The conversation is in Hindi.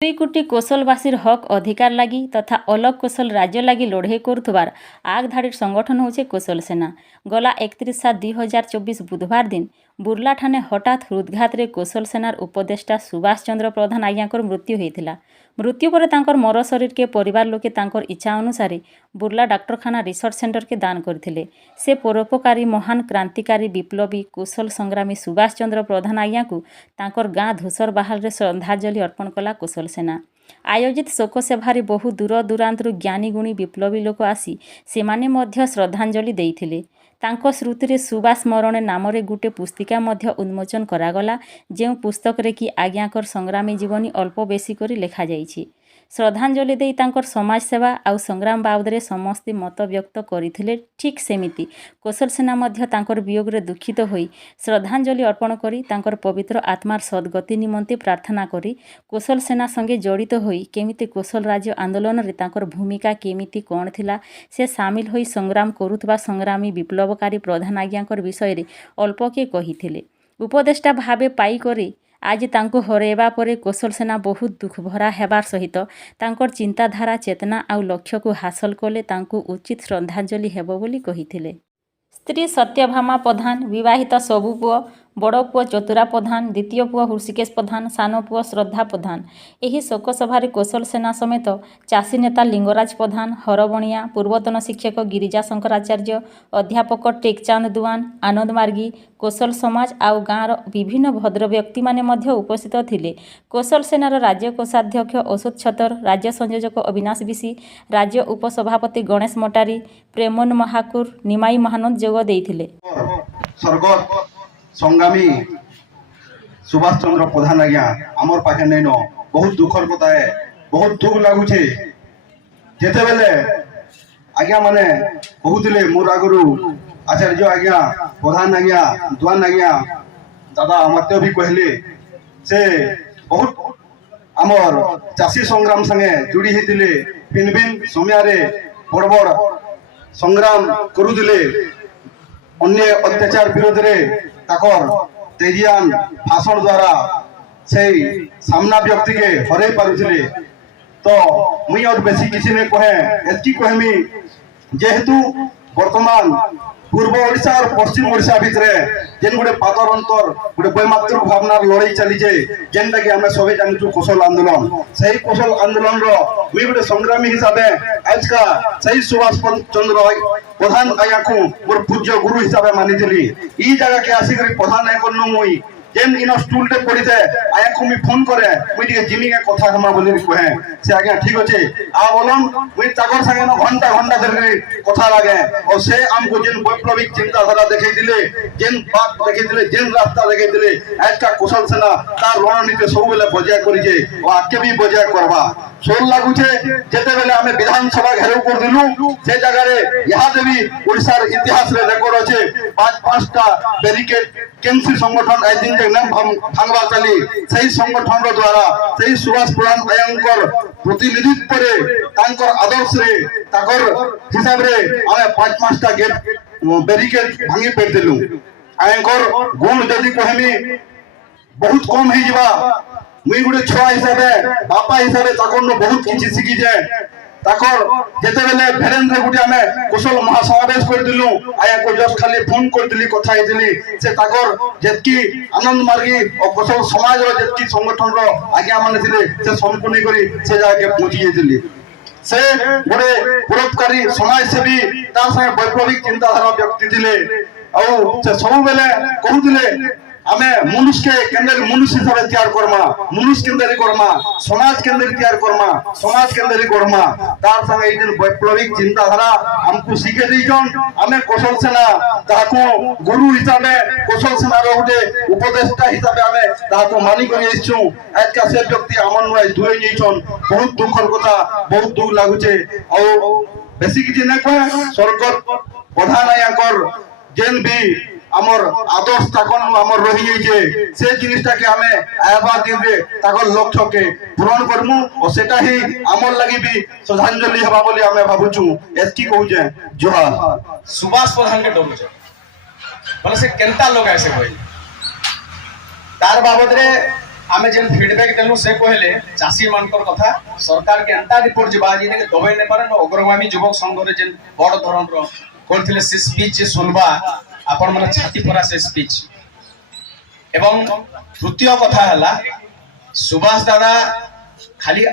दुई कोटी कोसलवासी हक अधिकार लगी तथा अलग कोसल राज्य लगी लड़े करुवार आग धाड़ी संगठन होचे कोसल सेना। गला 31/7/2024 बुधवार दिन बुर्ला ठाने हठात हृदघात रे कोसल सेनार उपदेष्टा सुभाष चंद्र प्रधान आज्ञाकर मृत्यु होता। मृत्यु पर तांकर मर शरीर के परिवार लोके तांकर इच्छा अनुसार बुर्ला डाक्तरखाना रिसर्च सेंटर के दान करथिले। से परोपकारी महान क्रांतिकारी विप्लवी कुशल संग्रामी सुभाष चंद्र प्रधान आज्ञा को तांकर गाँ धूसर बाहाल रे श्रद्धांजलि अर्पण कला कुशल सेना। आयोजित शोक सभारे बहु दूर दूरांतरू ज्ञानी गुणी विप्लवी लोक आसी सेमाने मध्य श्रद्धांजलि देइथिले। तांको स्मृति सुभाष स्मरण नाम गोटे पुस्तिका मध्य उन्मोचन करागला, जो पुस्तक रे कि आज्ञाकर संग्रामी जीवनी अल्प बेसी करी लेखा जाइछि। श्रद्धांजलि दे तांकर समाज सेवा आउ संग्राम बाबदरे समस्ते मत व्यक्त करथिले। ठीक सेमिति कोसल सेना मध्य तांकर वियोग रे दुखित होई श्रद्धांजलि अर्पण करी तांकर पवित्र आत्मार सद्गति निमंते प्रार्थना करी कोसल सेना संगे जड़ित होई केमिति कोसल राज्य आंदोलन रे तांकर भूमिका केमिति कोन थिला से सामिल होई संग्राम करुथबा संग्रामी विप्लवकारी प्रधान आज्ञाकर विषय रे अल्पके कहिथिले। उपदेष्टा भावे पाई करी आज तांको हरेबा परे कोसल सेना बहुत दुख भरा हेबार सहित तांकर चिंताधारा चेतना आउ लक्ष्य को हासिल कले तांको उचित श्रद्धांजलि हेबो बोली कहिथिले। स्त्री सत्यभामा प्रधान, विवाहित सबु पुओ, बड़ पुओ चतुरा प्रधान, द्वितीय पुओ हृषिकेश प्रधान, सान पुओ श्रद्धा प्रधान। एही शोक सभारे कोसल सेना समेत चाषी नेता लिंगराज प्रधान, हरबणिया, पूर्वतन शिक्षक गिरिजा शंकराचार्य, अध्यापक टेकचांद दुआन, आनंद मार्गी, कोसल समाज आउ गाँवर विभिन्न भद्र व्यक्ति माने मध्य उपस्थित थिले। कोसल सेनार राज्य कोषाध्यक्ष अशोक छतर, राज्य संयोजक अविनाश बिसी, राज्य उपसभापति गणेश मटारी, प्रेमन महाकुर, निमाई महानंद जोग देइथिले। संग्रामी सुभाष चंद्र प्रधान आज्ञा आमर पाखे नहीं न बहुत दुखर कथा है। बहुत दुख लगुचे जेते बेले आज्ञा माने कहूले मोर आगु आचार्य आज्ञा प्रधान आज्ञा दुआन आज्ञा दादा अमर्त्य भी कहले से बहुत आमर चाषी संग्राम संगे जोड़ी होते भिन्न भिन्न समय बड़ बड़ संग्राम करुले अन्य अत्याचार विरोध में ताकर तेजियान भाषण द्वारा से सामना व्यक्ति के हरे पारुले। तो मुई और बेसी किसी ने कहे एतकी कहमी जेहेतु वर्तमान पूर्व ओडिशा और पश्चिम ओडिशा भितर जेन गोटे पातर अंतर गोटे वैमात्रिक भावनार लड़ाई चलीजे जेनटा कि आमे सबे जानछु कोसल आंदोलन। सही कोसल आंदोलन रो मुई गोटे संग्रामी हिसाब आज का सही सुभाष चंद्र प्रधान आया को मोर पूज्य गुरु हिसाब मानिथिली। ई जगह के आसी करी प्रधान आया को मुई जेन इन स्टूल टे पड़ीथे आया को मी फोन करे मुई टिके जिमी के कथा हमा बोली कहे से आज्ञा ठीक अछि आ बोलन मुई ताकर संगे न घंटा घंटा धरि कथा लागे और से हमको जेन वैप्लविक चिंताधारा देखै दिले जेन बात देखै दिले जेन रास्ता देखै दिले आज का कुशल सेना तार रणनीति सब बेले बजाय करी जे और आके भी बजाय करबा सोल लागुचे जेते बेले हमें विधानसभा घेराव कर दिलु से जगह रे यहां देवी ओडिसा रे इतिहास रे रेकर्ड अछि 5-5टा बैरिकेड केंसी संगठन आई दिन जे नाम भांगवा चली सही संगठन रो द्वारा सही सुभाष प्रधान आयंकर प्रतिनिधित्व रे तांकर आदर्श रे ताकर हिसाब रे हमें 5-5टा गेट बैरिकेड भांगी पेट दिलु। आयंकर गुण जदि कहमी बहुत कम ही जीवा मुई गुटे छुआ हिसाबे बापा हिसाबे ताकर न बहुत किछि सिखि जाय ताकर जेते बेले भेरेन रे गुटे हमें कुशल महासमावेश कर दिलु आया को जस्ट खाली फोन कर दिली कथा हेदिली से ताकर जेतकी आनंद मार्गी और कुशल समाज रो जेतकी संगठन रो आज्ञा माने थिले से संपूर्ण करी से जाके पहुंची जेतिली। से गुटे परोपकारी समाज सेवी तार संगे वैप्लविक चिंताधारा व्यक्ति थिले और से सब बेले कहूतिले आमे मनुष्य के केंद्र मनुष्य हिसाब तैयार करमा मनुष्य केंद्र करमा समाज केंद्र तैयार करमा समाज केंद्र करमा तार संगे एक वैप्लविक चिंताधारा हमको सीखे दीजन आमे कौशल सेना ताको गुरु हिसाबे कौशल सेना रो उठे उपदेष्टा हिसाबे आमे ताको मानी करी आइछु आज का से व्यक्ति हमन नुआई दुई नीचन बहुत दुखर कथा बहुत दुख लागुचे और बेसी किछि न कहे स्वर्गत प्रधान आयाकर जेन भी आमर आदर्श ताकन आमर रही जे से जिनिसटा के हमें आबा दिन रे ताकर लक्ष्य के पूर्ण करमु और सेटा ही आमर लागि भी श्रद्धांजलि हबा बोली हमें भाबुछु एतकी कहू जे जोहार सुभाष प्रधान के डोम जे बोले से केनता लोग ऐसे होई तार बाबत रे आमे जेन फीडबैक देलु से कहले चासी मानकर कथा सरकार के एंटा रिपोर्ट जिबा जे के दबे ने पारे अग्रगामी युवक संघ रे जेन बड़ धरन रो करथिले से स्पीच सुनबा आपण माने छाती परा से स्पीच एवं तृतीय कथा हला सुभाष दादा खाली